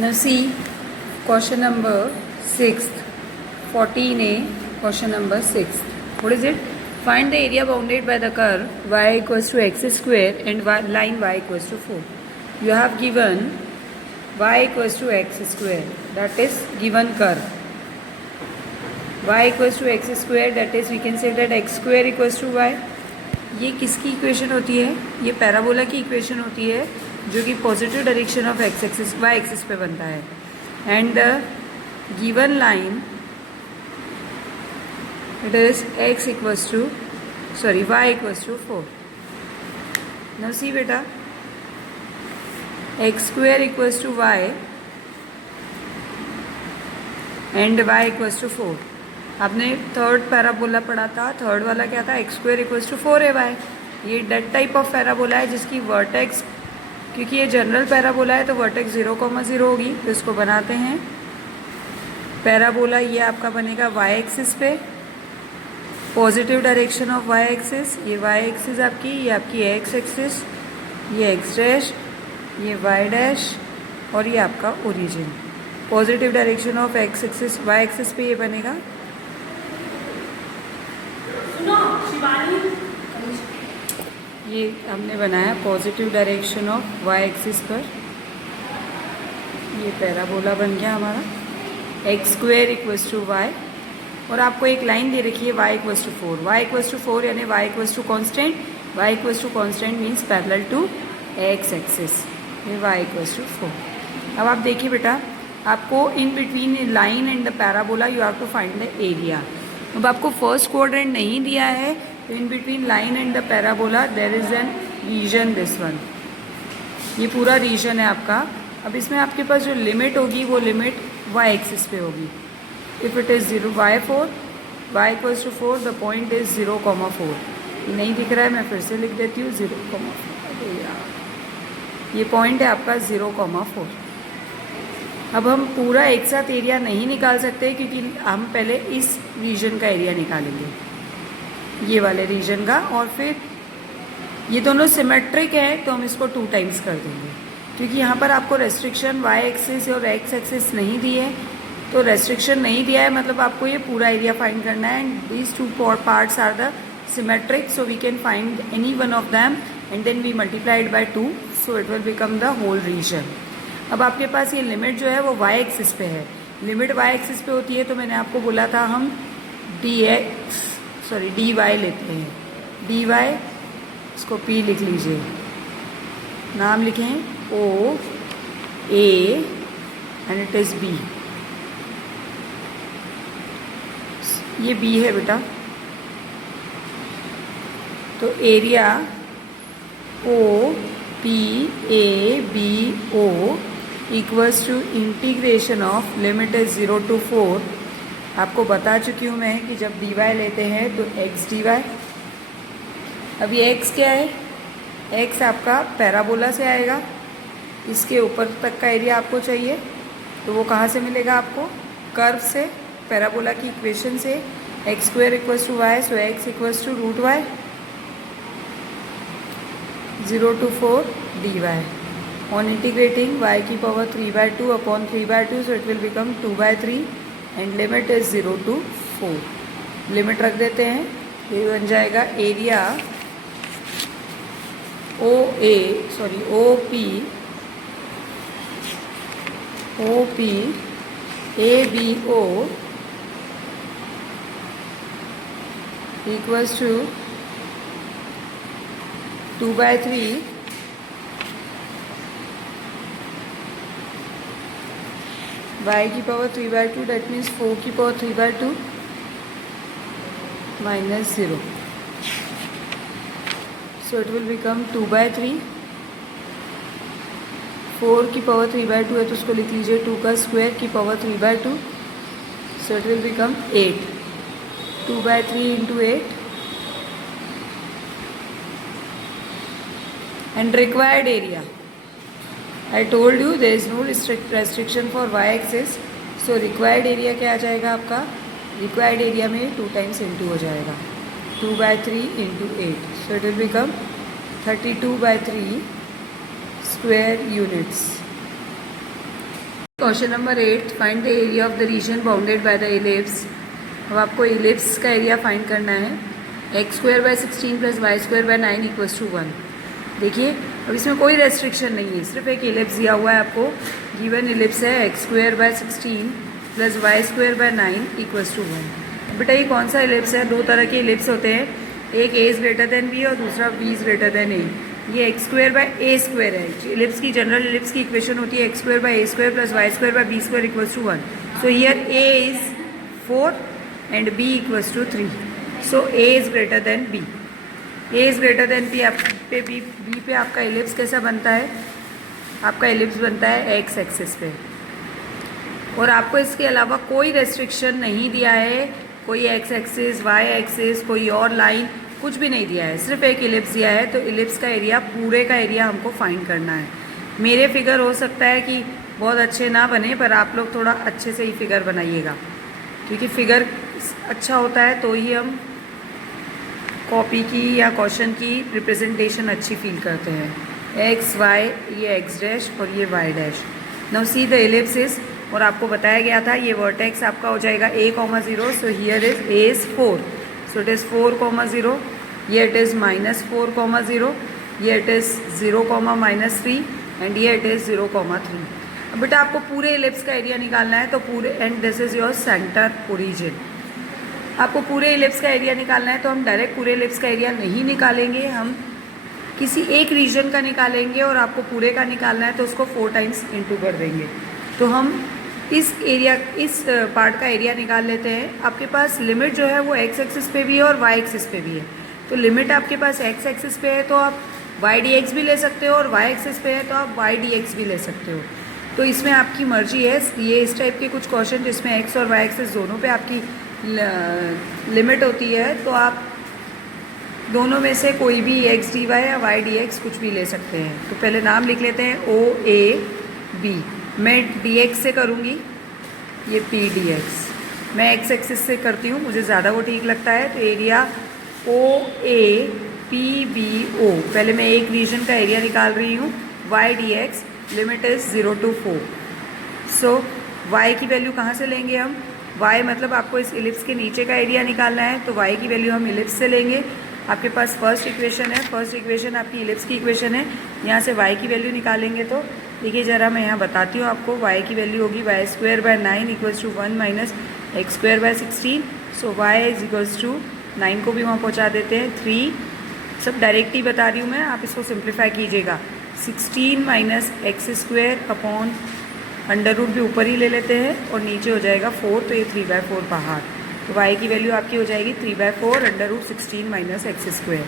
Now see question number 6th, 14a, question number 6th. What is it? Find the area bounded by the curve y equals to x square and line y equals to 4. You have given y equals to x square, that is given curve. Y equals to x square, that is we can say that x square equals to y. ये किसकी equation होती है? ये parabola की equation होती है जो कि positive direction of x axis y axis पे बनता है. And the given line it is x equals to y equals to 4. Now see बेटा, x square equals to y and y equals to 4. आपने third parabola पढ़ा था. Third वाला क्या था? X square equals to 4ay. ये date type of parabola है जिसकी वर्टेक्स, क्योंकि ये जनरल पैराबोला है तो वर्टेक्स 0,0 होगी. तो इसको बनाते हैं. पैराबोला ये आपका बनेगा y एक्सिस पे, positive direction of y axis. ये y एक्सिस आपकी, ये आपकी x एक्सिस, ये x डैश, ये y डैश और ये आपका origin. Positive direction of x axis y axis पे ये बनेगा. ये हमने बनाया positive direction of y axis पर. ये पैराबोला बन गया हमारा. X square equals to y और आपको एक लाइन दे रखी है y equals to 4. y equals to 4 यानी y equals to constant. y equals to constant means parallel to x axis. ये y इक्वल्स टू 4. अब आप देखिए बेटा, आपको in between line and the parabola you have to find the area. अब आपको first quadrant नहीं दिया है तो in between line and the parabola there is an region, this one. ये पूरा रीजन है आपका. अब इसमें आपके पास जो लिमिट होगी वो लिमिट y एक्सिस पे होगी. If it is 0 y4 y equals to 4 the point is 0,4. ये नहीं दिख रहा है, मैं फिर से लिख देती हूँ 0,4. ये पॉइंट है आपका 0,4. अब हम पूरा एक साथ एरिया नहीं निकाल सकते क्योंकि हम पहले इस रीजन का एरिया निकालेंगे, ये वाले रीजन का, और फिर ये दोनों सिमेट्रिक है तो हम इसको 2 टाइम्स कर देंगे. क्योंकि यहाँ पर आपको रेस्ट्रिक्शन y एक्सिस और x एक्सिस नहीं दी है, तो रेस्ट्रिक्शन नहीं दिया है मतलब आपको ये पूरा एरिया फाइंड करना है. And these 2 parts are the symmetric, so we can find any one of them and then we multiplied by 2, so it will become the whole region. अब आपके पास ये लिमिट जो है वो y एक्सिस पे है. लिमिट y एक्सिस पे होती है तो मैंने आपको बोला था हम dy लेते हैं. dy, इसको p लिख लीजिए, नाम लिखें O A and it is B. ये B है बेटा. तो area O P A B O equals to integration of limit is 0 to 4. आपको बता चुकी हूँ मैं कि जब dy लेते हैं तो x dy. अब ये x क्या है? x आपका पैराबोला से आएगा. इसके ऊपर तक का एरिया आपको चाहिए तो वो कहाँ से मिलेगा आपको? कर्व से, पैराबोला की इक्वेशन से. X square equals to y, so x equals to root y. 0 to 4 dy. On integrating y की power 3/2 upon 3/2, so it will become 2/3 and limit is 0 to 4. Limit रख देते हैं. ये बन जाएगा area OP ABO equals to 2/3 y की power 3/2, that means 4 की power 3/2 minus 0. So it will become 2/3. 4 की पावर 3/2 है तो उसको लिख लीजिए 2 का स्क्वायर की power 3/2. So it will become 8. 2/3 into 8. And required area, I told you there is no restriction for y axis, so required area क्या आ जाएगा आपका? required area में 2 times into हो जाएगा. 2/3 into 8, so it will become 32/3 square units. Question number 8, find the area of the reason bounded by the ellipse. अब आपको ellipse का area find करना है। x² / 16 + y² / 9 = 1। देखिए अब इसमें कोई रेस्ट्रिक्शन नहीं है, सिर्फ एक इलिप्स दिया हुआ है आपको। गिवन इलिप्स है x² / 16 + y² / 9 = 1। बेटा ये कौन सा इलिप्स है? दो तरह के इलिप्स होते हैं, एक a > b और दूसरा b > a। ये x² / a² है। इलिप्स की जनरल इलिप्स की इक्वेशन होती है x² / a² + y² / b² = 1। So here a is 4 and b = 3। So a is greater than b। a is greater than b पे b पे आपका इलिप्स कैसा बनता है? आपका इलिप्स बनता है x एक्सिस पे, और आपको इसके अलावा कोई रेस्ट्रिक्शन नहीं दिया है, कोई x एक्सिस, y एक्सिस, कोई और लाइन, कुछ भी नहीं दिया है, सिर्फ एक इलिप्स दिया है। तो इलिप्स का एरिया, पूरे का एरिया हमको फाइंड करना है। मेरे फिगर हो सकता है कि बहुत अच्छे ना बने, पर आप लोग थोड़ा अच्छे से ही फिगर बनाइएगा, क्योंकि फिगर अच्छा होता है तो ही हम कॉपी की या क्वेश्चन की रिप्रेजेंटेशन अच्छी फील करते हैं। x y, ये x' और ये y'। Now see the ellipsis, और आपको बताया गया था ये वर्टेक्स आपका हो जाएगा a, 0। So here is a is 4, so it is 4, 0, here it is -4, 0, here it is 0, -3 and here it is 0, 3। अब बेटा आपको पूरे इलिप्स का एरिया निकालना है, तो पूरे, and this is your centre origin. आपको पूरे इलिप्स का एरिया निकालना है, तो हम डायरेक्ट पूरे इलिप्स का एरिया नहीं निकालेंगे, हम किसी एक रीजन का निकालेंगे, और आपको पूरे का निकालना है तो उसको 4 टाइम्स इंटू कर देंगे। तो हम इस पार्ट का एरिया निकाल लेते हैं। आपके पास लिमिट जो है वो x एक्सिस पे भी है और y एक्सिस पे भी है। तो लिमिट आपके पास x एक्सिस पे है तो आप y dx भी ले सकते हो, और y एक्सिस पे है तो आप y dx भी ले सकते हो। तो इसमें आपकी मर्जी है। ये इस टाइप के कुछ क्वेश्चन जिसमें x और y एक्सिस दोनों पे आपकी लिमिट होती है, तो आप दोनों में से कोई भी x dy या y dx कुछ भी ले सकते हैं। तो पहले नाम लिख लेते हैं OAB। मैं dx से करूँगी, ये p dx। मैं x एक्सिस से करती हूँ, मुझे ज़्यादा वो ठीक लगता है। तो एरिया OAPBO, पहले मैं एक रीजन का एरिया निकाल रही हूँ। y dx, limit is 0 to 4। So y की वैल्यू कहाँ से लेंगे हम? y मतलब आपको इस इलिप्स के नीचे का एरिया निकालना है, तो y की वैल्यू हम इलिप्स से लेंगे। आपके पास फर्स्ट इक्वेशन है, फर्स्ट इक्वेशन आपकी इलिप्स की इक्वेशन है, यहाँ से y की वैल्यू निकालेंगे। तो देखिए ज़रा मैं यहाँ बताती हूँ आपको, y की वैल्यू होगी y² / 9 = 1 - x² / 16। सो y = 9 को भी वहाँ पहुँचा देते हैं 3। सब डायरेक्ट ही बता रही हूँ मैं, आप इसको सिंप्लीफाई कीजिएगा। 16 - x² अपॉन √ भी ऊपर ही ले लेते हैं, और नीचे हो जाएगा 4, तो ये 3/4 बाहर। तो y की वैल्यू आपकी हो जाएगी 3/4 √16 - x²।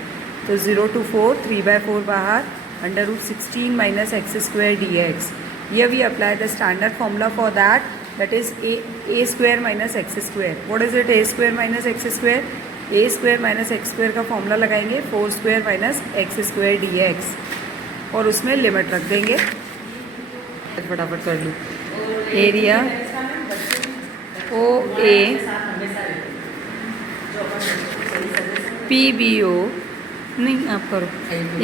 तो 0 to 4, 3/4 बाहर, √16 - x² dx। Here we apply the standard formula for that, that is a² - x²। What is it? a² - x²। a² - x² का फॉर्मूला लगाएंगे 4² - x² dx, और उसमें लिमिट रख देंगे। फटाफट कर लूँ। एरिया OAPBO, नहीं आप करो, =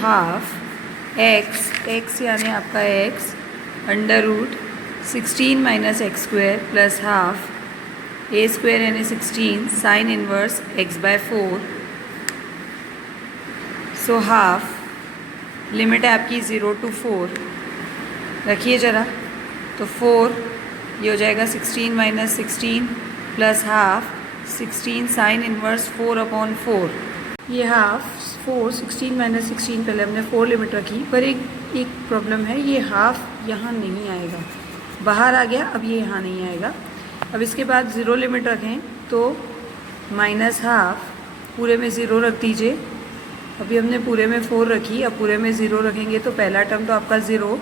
½ x यानी आपका x √16 - x² + ½ a² यानी 16 sin इनवर्स x/4। सो ½ लिमिट है आपकी 0 to 4, रखिए ज़रा। तो 4, ये हो जाएगा 16 - 16 + ½ 16 sin इनवर्स 4/4। ये ½ 4, 16 - 16, पहले हमने 4 लिमिट रखी, पर एक प्रॉब्लम है, ये ½ यहाँ नहीं आएगा, बाहर आ गया, अब ये यहाँ नहीं आएगा। अब इसके बाद 0 लिमिट रखें तो -½ पूरे में 0 रख दीजिए। अभी हमने पूरे में 4 रखी, अब पूरे में 0 रखेंगे तो पहला टर्म तो आपका 0,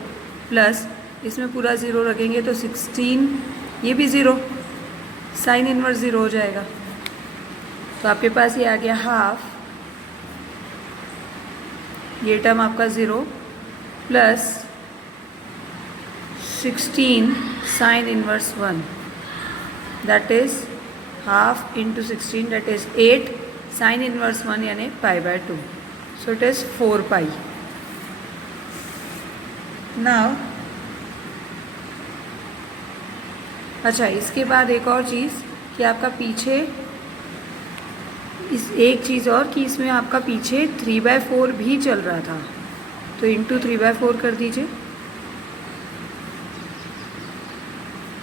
प्लस इसमें पूरा 0 रखेंगे तो 16, ये भी 0, साइन इनवर्स 0 हो जाएगा। तो आपके पास ये आ गया ½ ये टर्म आपका 0 plus 16 sine inverse 1, that is ½ × 16, that is 8 sine inverse 1 यानी π/2, so it is 4π। Now अच्छा, इसके बाद एक और चीज़ कि आपका पीछे इस एक चीज़ और कि इसमें आपका पीछे 3/4 भी चल रहा था, तो इंटू 3/4 कर दीजिए।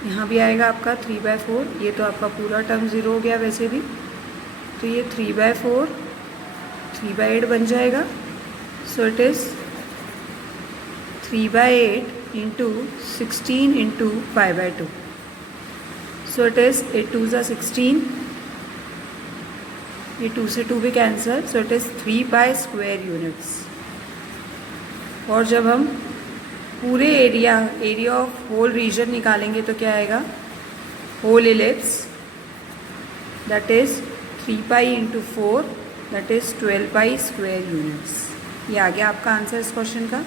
यहाँ भी आएगा आपका 3/4, ये तो आपका पूरा टर्म ज़ीरो हो गया वैसे भी, तो ये 3/4 3/8 बन जाएगा। So it is 3/8 into 16 into 5/2। So it is 8 2 ज़ा 16, ये 2 से 2 भी cancel, so it is 3/² units. और जब हम पूरे एरिया ऑफ होल रीजन निकालेंगे तो क्या आएगा, whole ellipse that is 3π into 4 that is 12π² units. ये आ गया आपका आंसर इस क्वेश्चन का।